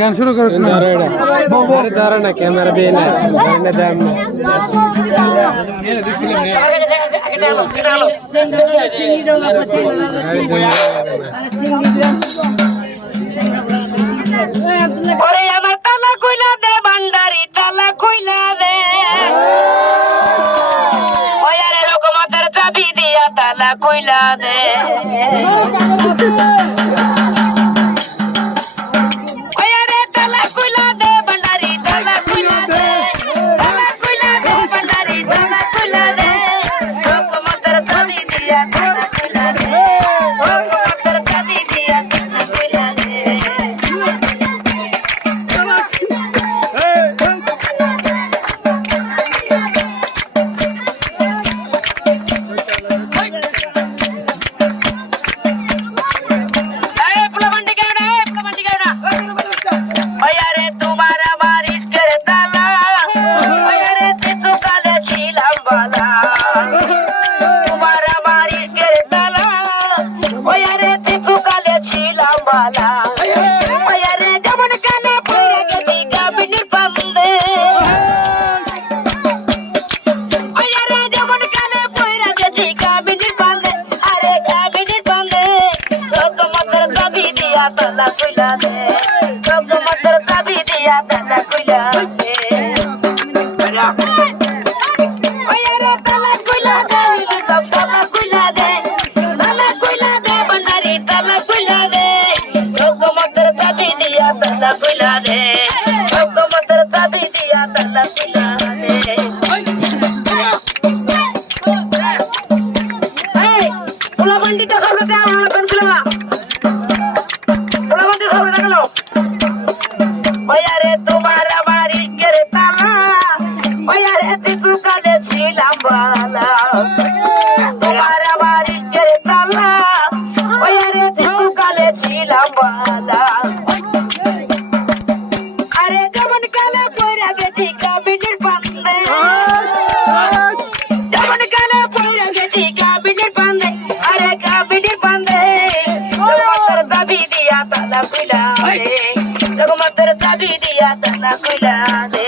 গান শুরু করো দাঁড়া না ক্যামেরা দিয়ে না আমার তালা কইলা দে ভান্ডারি তালা কইলা দে ওয়ারে রকমতের চাবি দিয়া তালা কইলা দে ওয়ারে তালা কইলা দে ভান্ডারি তালা কইলা দে তালা কইলা দে ভান্ডারি তালা কইলা দে রকমতের চাবি দিয়া তালা কইলা দে রকমতের চাবি দিয়া তালা কইলা দে Tala kuila de, todo matar tabi dia tala kuila de. Oye re tala kuila de, tala kuila de, bandari tala kuila de, todo matar tabi dia tala kuila de, todo matar tabi dia tala kuila de. Hey, pula bandi ka khaba de amala pencila. Oyare तुम्हारा बारी करे ताला oyare तू काले छिलांबाला तुम्हारा बारी करे ताला oyare तू काले छिलांबाला अरे जमन काले पोरा बेटी का बिनर बंदे जमन काले पोरा बेटी का बिनर बंदे अरे का बिनर बंदे तुम्हारा दाबी दिया ताला पिला रे रघुमतर चाबी दिया तला कुला दे